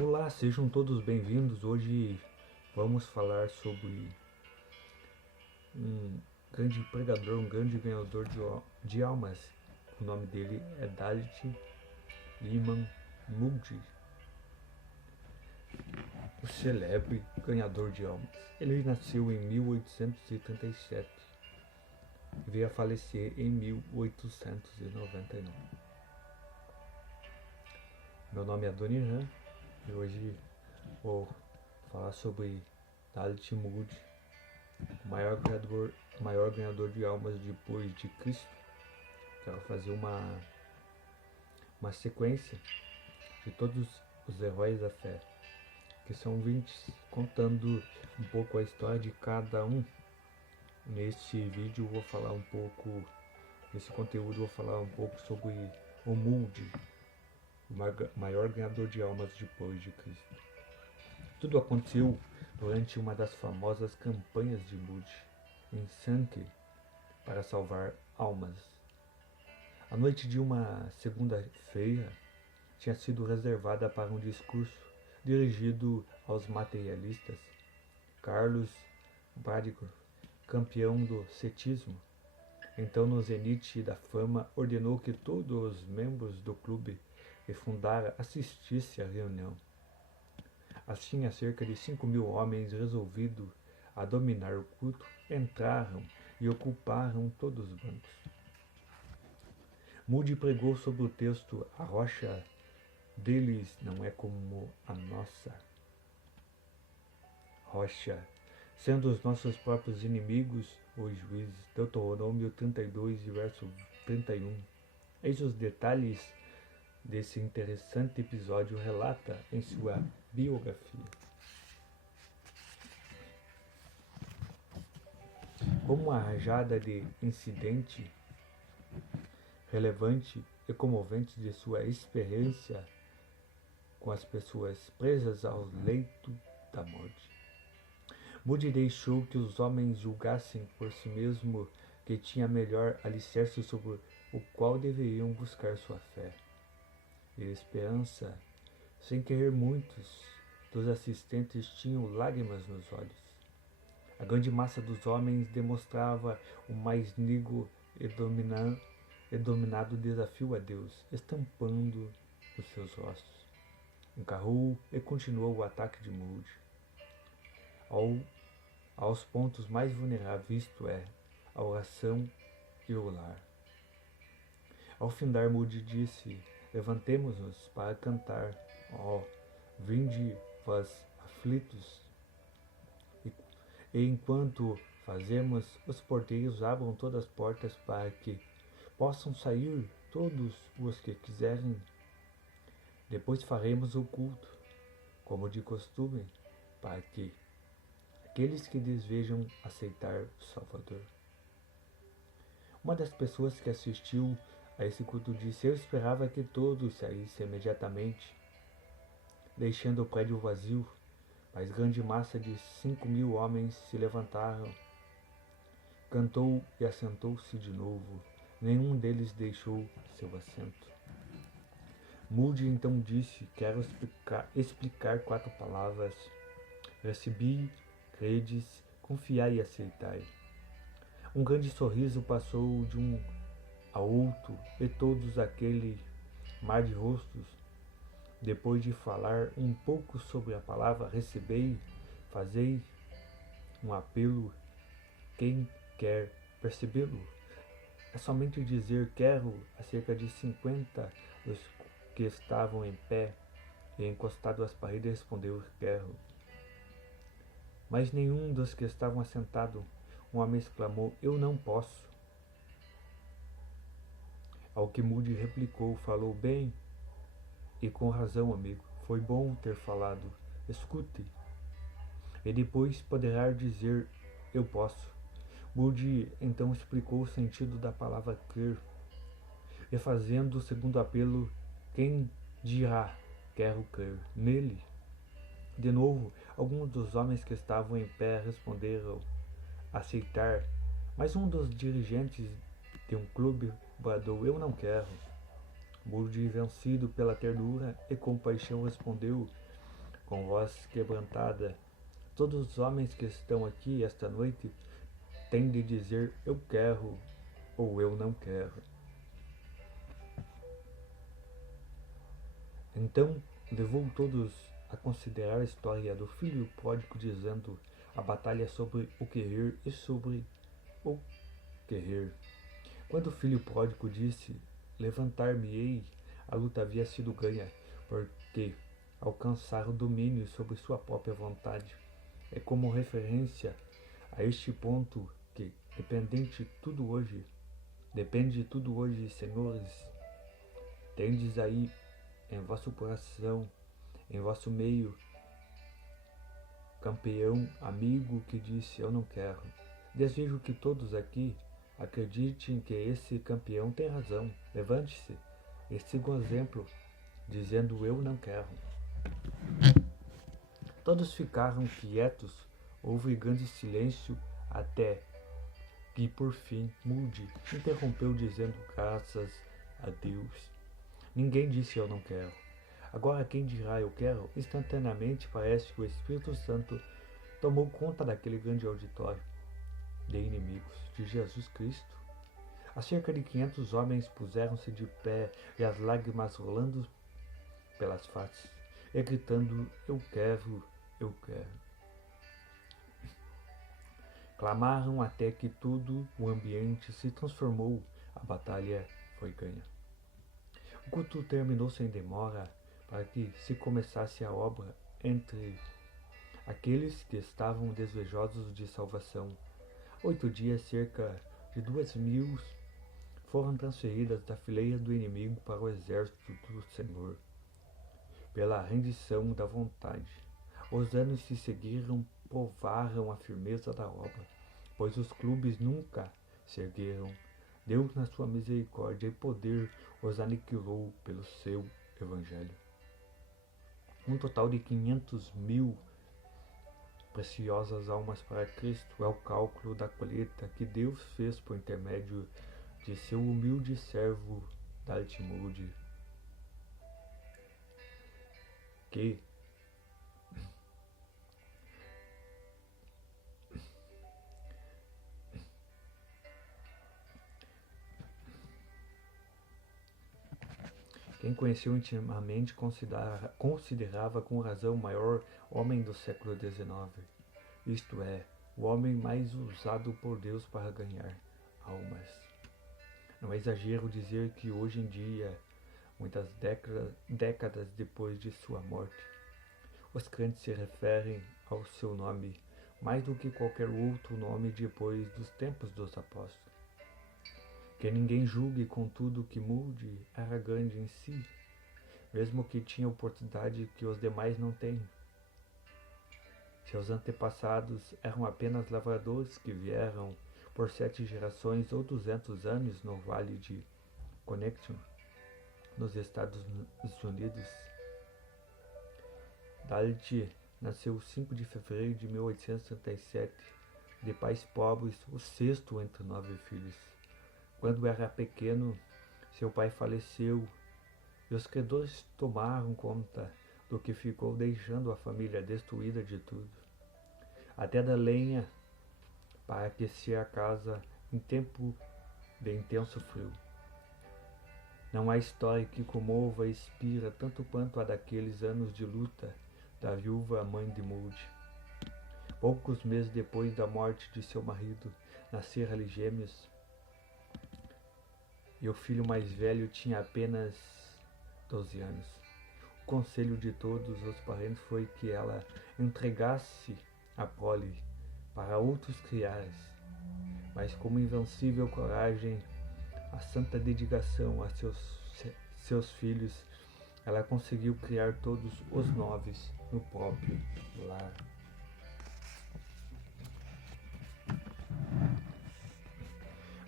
Olá, sejam todos bem-vindos. Hoje vamos falar sobre um grande pregador, um grande ganhador de almas. O nome dele é Dalit Lyman Moody, o celebre ganhador de almas. Ele nasceu em 1837 e veio a falecer em 1899. Meu nome é Adoniran e hoje vou falar sobre Dalit Moody, o maior ganhador de almas depois de Cristo. Quero fazer uma sequência de todos os heróis da fé, que são 20, contando um pouco a história de cada um. Neste vídeo vou falar um pouco, nesse conteúdo vou falar um pouco sobre o Moody, o maior ganhador de almas depois de Cristo. Tudo aconteceu durante uma das famosas campanhas de Moody em Sankey para salvar almas. A noite de uma segunda-feira tinha sido reservada para um discurso dirigido aos materialistas. Carlos Baedeker, campeão do cetismo, então no zenite da fama, ordenou que todos os membros do clube que fundara assistissem à reunião. Assim, cerca de 5.000 homens resolvidos a dominar o culto entraram e ocuparam todos os bancos. Moody pregou sobre o texto: a rocha deles não é como a nossa rocha, sendo os nossos próprios inimigos os juízes. Deuteronômio 32, verso 31. Eis os detalhes desse interessante episódio, relata em sua biografia. Como uma rajada de incidente relevante e comovente de sua experiência com as pessoas presas ao leito da morte, Moody deixou que os homens julgassem por si mesmo que tinha melhor alicerce sobre o qual deveriam buscar sua fé e esperança. Sem querer, muitos dos assistentes tinham lágrimas nos olhos. A grande massa dos homens demonstrava o mais níquel e dominado desafio a Deus, estampando os seus rostos. Encarou e continuou o ataque de Moody aos pontos mais vulneráveis, isto é, a oração e o lar. Ao findar, Moody disse: levantemo-nos para cantar, ó, vinde vós aflitos, e enquanto fazemos, os porteiros abram todas as portas para que possam sair todos os que quiserem. Depois faremos o culto, como de costume, para que aqueles que desejam aceitar o Salvador. Uma das pessoas que assistiu a esse culto disse: eu esperava que todos saíssem imediatamente, deixando o prédio vazio, mas grande massa de 5.000 homens se levantaram. Cantou e assentou-se de novo. Nenhum deles deixou seu assento. Moody então disse: quero explicar 4 palavras. Recebi, credes, confiai e aceitai. Um grande sorriso passou de um a outro e todos aquele mar de rostos. Depois de falar um pouco sobre a palavra recebei, fazei um apelo. Quem quer percebê-lo? É somente dizer quero a cerca de 50 dos que estavam em pé e encostado às paredes respondeu quero. Mas nenhum dos que estavam assentados, um homem exclamou: eu não posso. Ao que Moody replicou: falou bem e com razão, amigo. Foi bom ter falado. Escute. E depois poderá dizer eu posso. Moody então explicou o sentido da palavra crer. E fazendo o segundo apelo: quem dirá quero crer nele? De novo, alguns dos homens que estavam em pé responderam aceitar, mas um dos dirigentes de um clube bradou: eu não quero. Moody, vencido pela ternura e compaixão, respondeu: com voz quebrantada: todos os homens que estão aqui esta noite têm de dizer eu quero ou eu não quero. Então levou todos a considerar a história do filho pródigo, dizendo: a batalha é sobre o querer e sobre o querer. Quando o filho pródigo disse: levantar-me-ei, a luta havia sido ganha, porque alcançara o domínio sobre sua própria vontade. É como referência a este ponto que depende de tudo hoje, senhores. Tendes aí em vosso coração, em vosso meio, campeão, amigo que disse eu não quero. Desejo que todos aqui acreditem que esse campeão tem razão. Levante-se e siga o exemplo, dizendo eu não quero. Todos ficaram quietos, houve grande silêncio até que por fim Moody interrompeu dizendo graças a Deus. Ninguém disse eu não quero. Agora quem dirá eu quero? Instantaneamente parece que o Espírito Santo tomou conta daquele grande auditório de inimigos de Jesus Cristo. A cerca de 500 homens puseram-se de pé e as lágrimas rolando pelas faces e gritando eu quero, eu quero. Clamaram até que todo o ambiente se transformou. A batalha foi ganha. O culto terminou sem demora para que se começasse a obra entre aqueles que estavam desejosos de salvação. 8 dias, cerca de 2.000 foram transferidas da fileira do inimigo para o exército do Senhor, pela rendição da vontade. Os anos se seguiram, provaram a firmeza da obra, pois os clubes nunca se ergueram. Deus, na sua misericórdia e poder, os aniquilou pelo seu evangelho. Um total de 500.000 preciosas almas para Cristo é o cálculo da colheita que Deus fez por intermédio de seu humilde servo Dalton Moody, que quem conheceu intimamente considerava com razão o maior homem do século XIX, isto é, o homem mais usado por Deus para ganhar almas. Não é exagero dizer que hoje em dia, muitas décadas depois de sua morte, os crentes se referem ao seu nome mais do que qualquer outro nome depois dos tempos dos apóstolos. Que ninguém julgue, contudo, que Moody era grande em si, mesmo que tinha oportunidade que os demais não têm. Seus antepassados eram apenas lavradores que vieram por 7 gerações ou 200 anos no Vale de Connecticut, nos Estados Unidos. Dalton nasceu 5 de fevereiro de 1867, de pais pobres, o sexto entre 9 filhos. Quando era pequeno, seu pai faleceu e os credores tomaram conta do que ficou, deixando a família destruída de tudo, até da lenha para aquecer a casa em tempo de intenso frio. Não há história que comova e inspira tanto quanto a daqueles anos de luta da viúva mãe de Moody. Poucos meses depois da morte de seu marido, nasceram-lhe gêmeos, e o filho mais velho tinha apenas 12 anos. O conselho de todos os parentes foi que ela entregasse a prole para outros criares, mas com invencível coragem, a santa dedicação a seus filhos, ela conseguiu criar todos os 9 no próprio lar.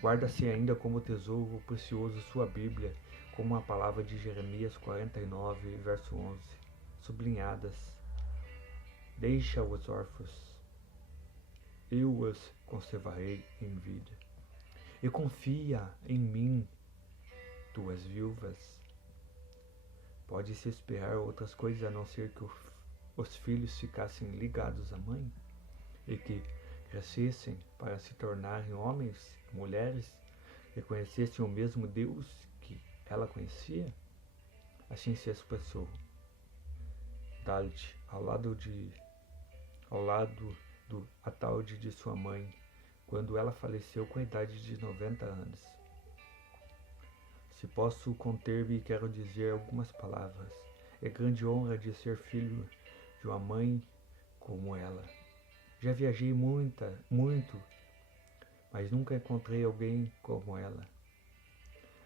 Guarda-se ainda como tesouro precioso sua Bíblia, como a palavra de Jeremias 49, verso 11, sublinhadas: deixa os órfãos, eu os conservarei em vida. E confia em mim, tuas viúvas. Pode-se esperar outras coisas a não ser que o os filhos ficassem ligados à mãe e que crescessem para se tornarem homens e mulheres que conhecessem o mesmo Deus que ela conhecia? Assim se expressou Dalit ao lado do ataúde de sua mãe, quando ela faleceu com a idade de 90 anos. Se posso conter-me, quero dizer algumas palavras. É grande honra de ser filho de uma mãe como ela. Já viajei muito, mas nunca encontrei alguém como ela.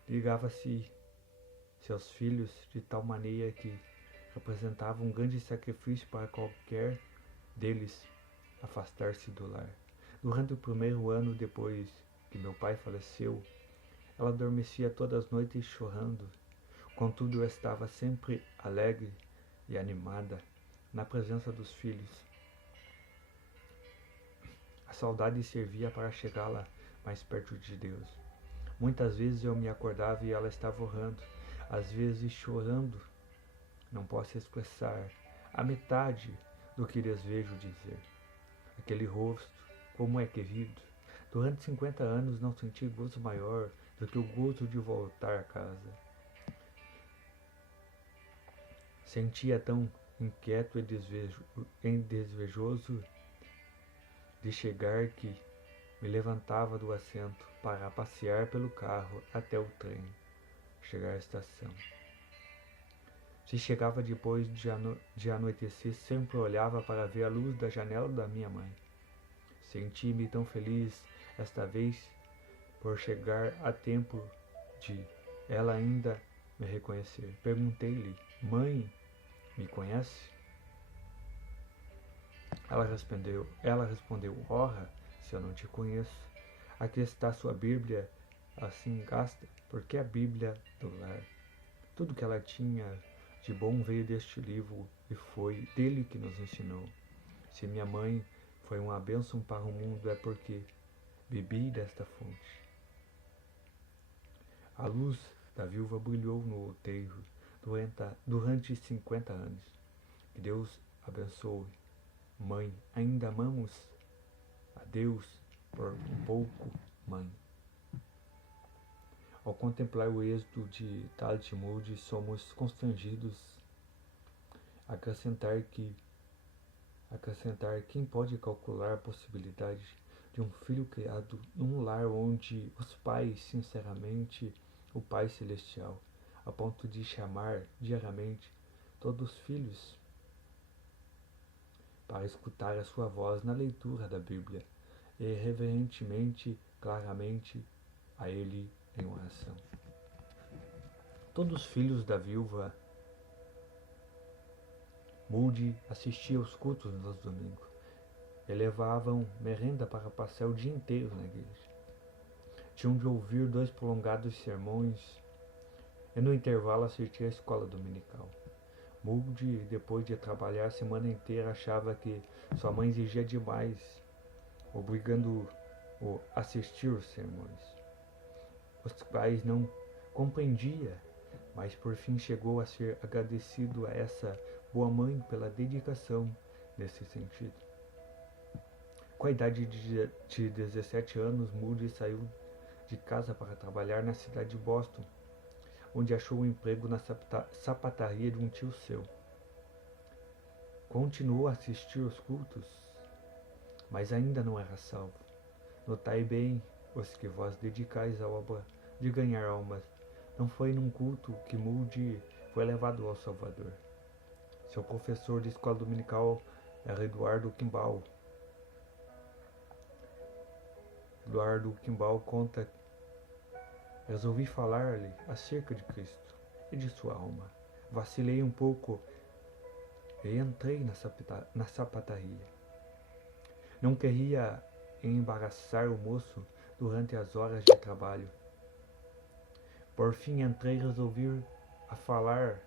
Ligava-se seus filhos de tal maneira que representava um grande sacrifício para qualquer deles afastar-se do lar. Durante o primeiro ano depois que meu pai faleceu, ela adormecia todas as noites chorando. Contudo, eu estava sempre alegre e animada na presença dos filhos. A saudade servia para chegá-la mais perto de Deus. Muitas vezes eu me acordava e ela estava orando, às vezes chorando. Não posso expressar a metade do que desejo dizer. Aquele rosto, como é querido. Durante 50 anos não senti gozo maior do que o gozo de voltar a casa. Sentia tão inquieto e desejoso de chegar que me levantava do assento para passear pelo carro até o trem chegar à estação. Se chegava depois de anoitecer, sempre olhava para ver a luz da janela da minha mãe. Senti-me tão feliz esta vez por chegar a tempo de ela ainda me reconhecer. Perguntei-lhe: mãe, me conhece? Ela respondeu: ora, se eu não te conheço, aqui está sua Bíblia, assim gasta, porque a Bíblia do lar. Tudo que ela tinha de bom veio deste livro e foi dele que nos ensinou. Se minha mãe foi uma bênção para o mundo, é porque bebi desta fonte. A luz da viúva brilhou no outeiro durante 50 anos. Que Deus abençoe. Mãe, ainda amamos a Deus por um pouco, mãe. Ao contemplar o êxodo de Dalit Moody, somos constrangidos a acrescentar quem pode calcular a possibilidade de um filho criado num lar onde os pais, sinceramente, o Pai Celestial, a ponto de chamar diariamente todos os filhos para escutar a sua voz na leitura da Bíblia e reverentemente, claramente, a Ele em oração. Todos os filhos da viúva Moody assistiam aos cultos nos domingos e levavam merenda para passar o dia inteiro na igreja. Tinham de ouvir 2 prolongados sermões e no intervalo assistir à escola dominical. Moody, depois de trabalhar a semana inteira, achava que sua mãe exigia demais, obrigando-o a assistir os sermões. Os pais não compreendia, mas por fim chegou a ser agradecido a essa boa mãe pela dedicação nesse sentido. Com a idade de 17 anos, Moody saiu de casa para trabalhar na cidade de Boston, onde achou um emprego na sapataria de um tio seu. Continuou a assistir aos cultos, mas ainda não era salvo. Notai bem os que vós dedicais à obra de ganhar almas. Não foi num culto que Moody foi levado ao Salvador. Seu professor de escola dominical era Eduardo Kimball. Eduardo Kimball conta: resolvi falar-lhe acerca de Cristo e de sua alma. Vacilei um pouco e entrei na sapataria. Não queria embaraçar o moço durante as horas de trabalho. Por fim entrei e resolvi a falar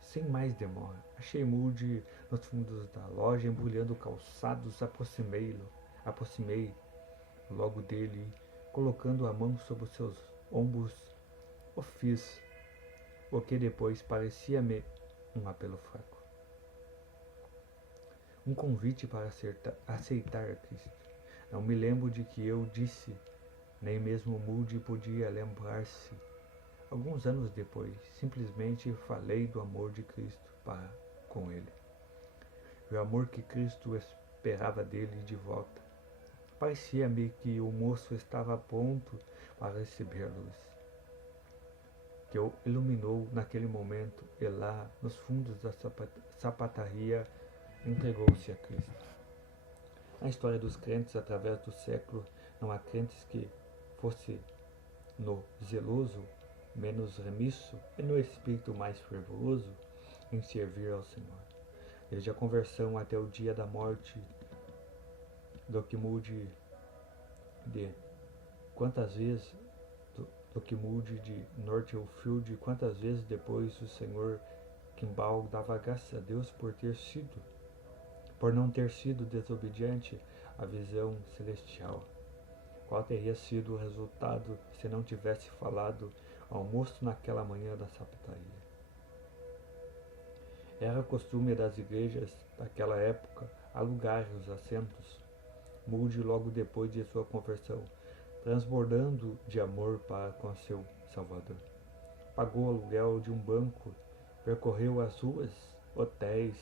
sem mais demora. Achei Moody nos fundos da loja, embrulhando calçados. Aproximei logo dele, colocando a mão sobre os seus ombros, o fiz, o que depois parecia-me um apelo fraco. um convite para aceitar a Cristo. Não me lembro de que eu disse, nem mesmo Moody podia lembrar-se. Alguns anos depois, simplesmente falei do amor de Cristo para com ele. O amor que Cristo esperava dele de volta. Parecia-me que o moço estava pronto para receber a luz, que o iluminou naquele momento, e lá, nos fundos da sapataria, entregou-se a Cristo. Na história dos crentes, através do século, não há crentes que fosse no zeloso, menos remisso e no espírito mais fervoroso em servir ao Senhor. Desde a conversão até o dia da morte, Dr. Moody de Northfield, quantas vezes depois o Sr. Kimball dava graças a Deus por não ter sido desobediente à visão celestial. Qual teria sido o resultado se não tivesse falado ao moço naquela manhã da sapataria? Era costume das igrejas daquela época alugar os assentos. Moody, logo depois de sua conversão, transbordando de amor para com seu Salvador, pagou o aluguel de um banco, percorreu as ruas, hotéis,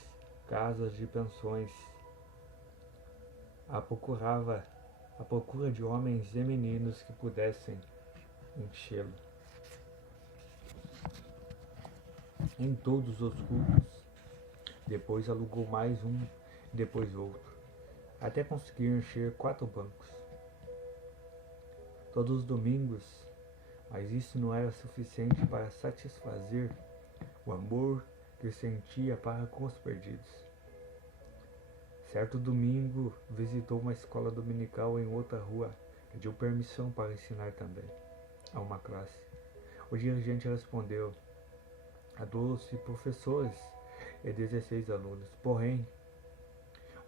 casas de pensões, à procura de homens e meninos que pudessem enchê-lo. Em todos os cultos, depois alugou mais um, depois outro, até conseguir encher 4 bancos. Todos os domingos, mas isso não era suficiente para satisfazer o amor que sentia para com os perdidos. Certo domingo, visitou uma escola dominical em outra rua, pediu permissão para ensinar também a uma classe. O dirigente respondeu: há 12 professores e 16 alunos. Porém,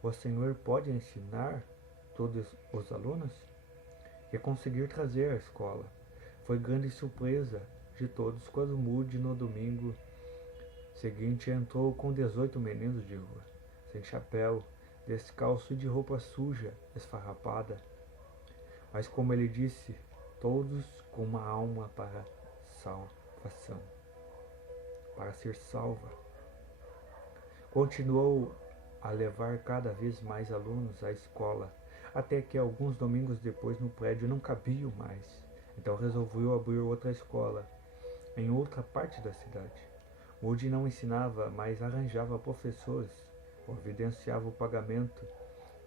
o senhor pode ensinar todos os alunos? E conseguir trazer à escola. Foi grande surpresa de todos quando Moody, no domingo seguinte, entrou com 18 meninos de rua, sem chapéu, descalço e de roupa suja, esfarrapada. Mas, como ele disse, todos com uma alma para salvação, para ser salva. Continuou a levar cada vez mais alunos à escola, até que alguns domingos depois no prédio não cabiam mais. Então resolveu abrir outra escola em outra parte da cidade. Moody não ensinava, mas arranjava professores, providenciava o pagamento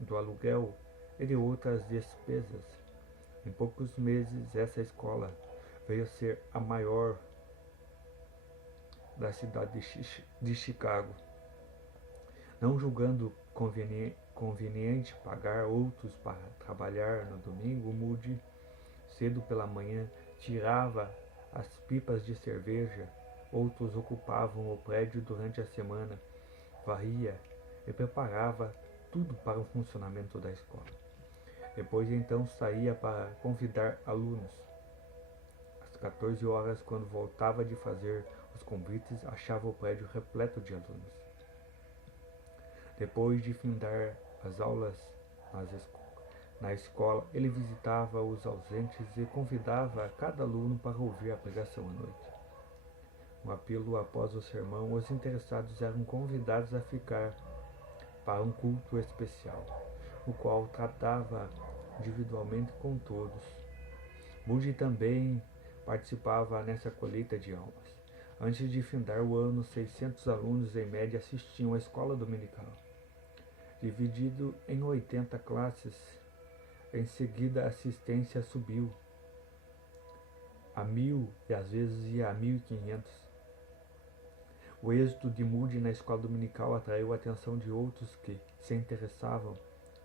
do aluguel e de outras despesas. Em poucos meses, essa escola veio a ser a maior da cidade de Chicago. Não julgando conveniente pagar outros para trabalhar no domingo, Moody, cedo pela manhã, tirava as pipas de cerveja. Outros ocupavam o prédio durante a semana, varria e preparava tudo para o funcionamento da escola. Depois então saía para convidar alunos. Às 14 horas, quando voltava de fazer os convites, achava o prédio repleto de alunos. Depois de findar as aulas na escola, ele visitava os ausentes e convidava cada aluno para ouvir a pregação à noite. No apelo após o sermão, os interessados eram convidados a ficar para um culto especial, o qual tratava individualmente com todos. Moody também participava nessa colheita de almas. Antes de findar o ano, 600 alunos em média assistiam à escola dominical, dividido em 80 classes. Em seguida, a assistência subiu a 1.000 e às vezes ia a 1.500. O êxito de Moody na escola dominical atraiu a atenção de outros que se interessavam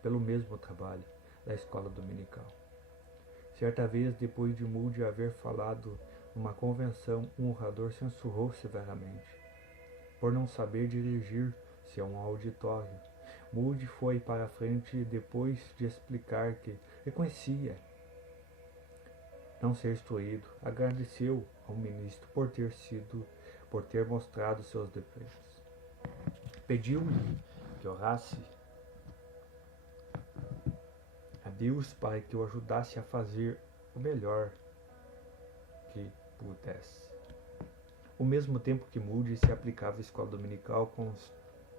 pelo mesmo trabalho da escola dominical. Certa vez, depois de Moody haver falado numa convenção, um orador censurou severamente por não saber dirigir-se a um auditório. Moody foi para a frente e, depois de explicar que reconhecia não ser instruído, agradeceu ao ministro por ter mostrado seus defeitos. Pediu-lhe que orasse Deus para que o ajudasse a fazer o melhor que pudesse. Ao mesmo tempo que Moody se aplicava à escola dominical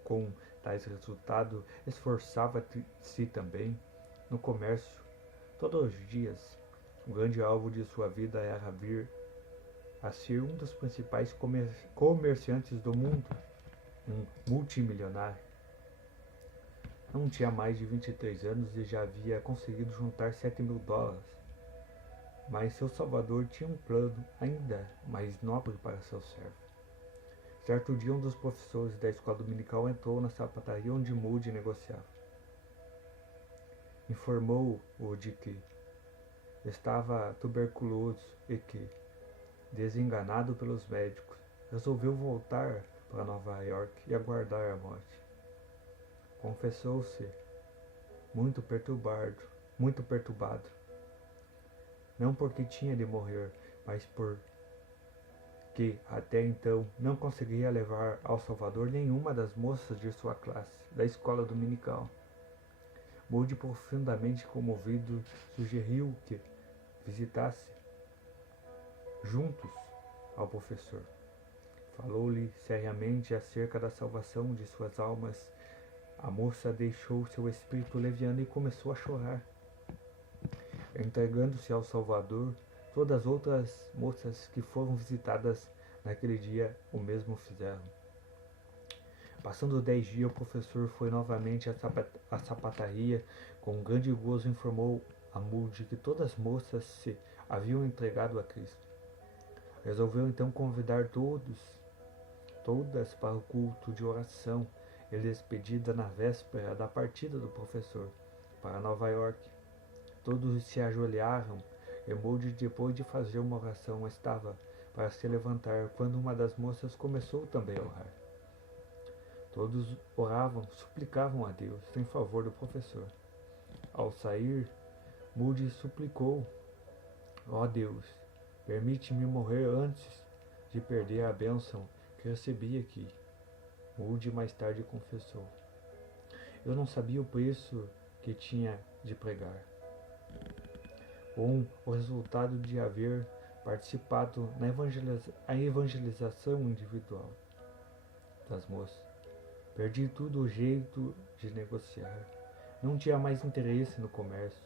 com tais resultados, esforçava-se também no comércio. Todos os dias, o grande alvo de sua vida era vir a ser um dos principais comerciantes do mundo, um multimilionário. Não tinha mais de 23 anos e já havia conseguido juntar $7.000. Mas seu salvador tinha um plano ainda mais nobre para seu servo. Certo dia, um dos professores da escola dominical entrou na sapataria onde Moody negociava. Informou-o de que estava tuberculoso e que, desenganado pelos médicos, resolveu voltar para Nova York e aguardar a morte. Confessou-se muito perturbado, não porque tinha de morrer, mas porque até então não conseguia levar ao Salvador nenhuma das moças de sua classe da escola dominical. Moody, profundamente comovido, sugeriu que visitasse juntos ao professor. Falou-lhe seriamente acerca da salvação de suas almas. A moça deixou seu espírito leviano e começou a chorar. Entregando-se ao Salvador, todas as outras moças que foram visitadas naquele dia o mesmo fizeram. Passando 10 dias, o professor foi novamente à sapataria. Com grande gozo informou a Moody que todas as moças se haviam entregado a Cristo. Resolveu então convidar todas para o culto de oração e despedida na véspera da partida do professor para Nova York. Todos se ajoelharam e Moody, depois de fazer uma oração, estava para se levantar quando uma das moças começou também a orar. Todos oravam, suplicavam a Deus em favor do professor. Ao sair, Moody suplicou: ó Deus, permite-me morrer antes de perder a bênção que recebi aqui. Moody mais tarde confessou: eu não sabia o preço que tinha de pregar. Com o resultado de haver participado na evangelização individual das moças, perdi tudo o jeito de negociar. Não tinha mais interesse no comércio.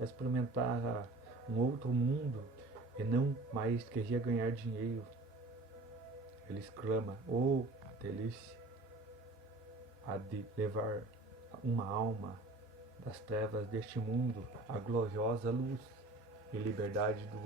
Experimentara um outro mundo e não mais queria ganhar dinheiro. Ele exclama: oh, delícia! Há de levar uma alma das trevas deste mundo à gloriosa luz e liberdade do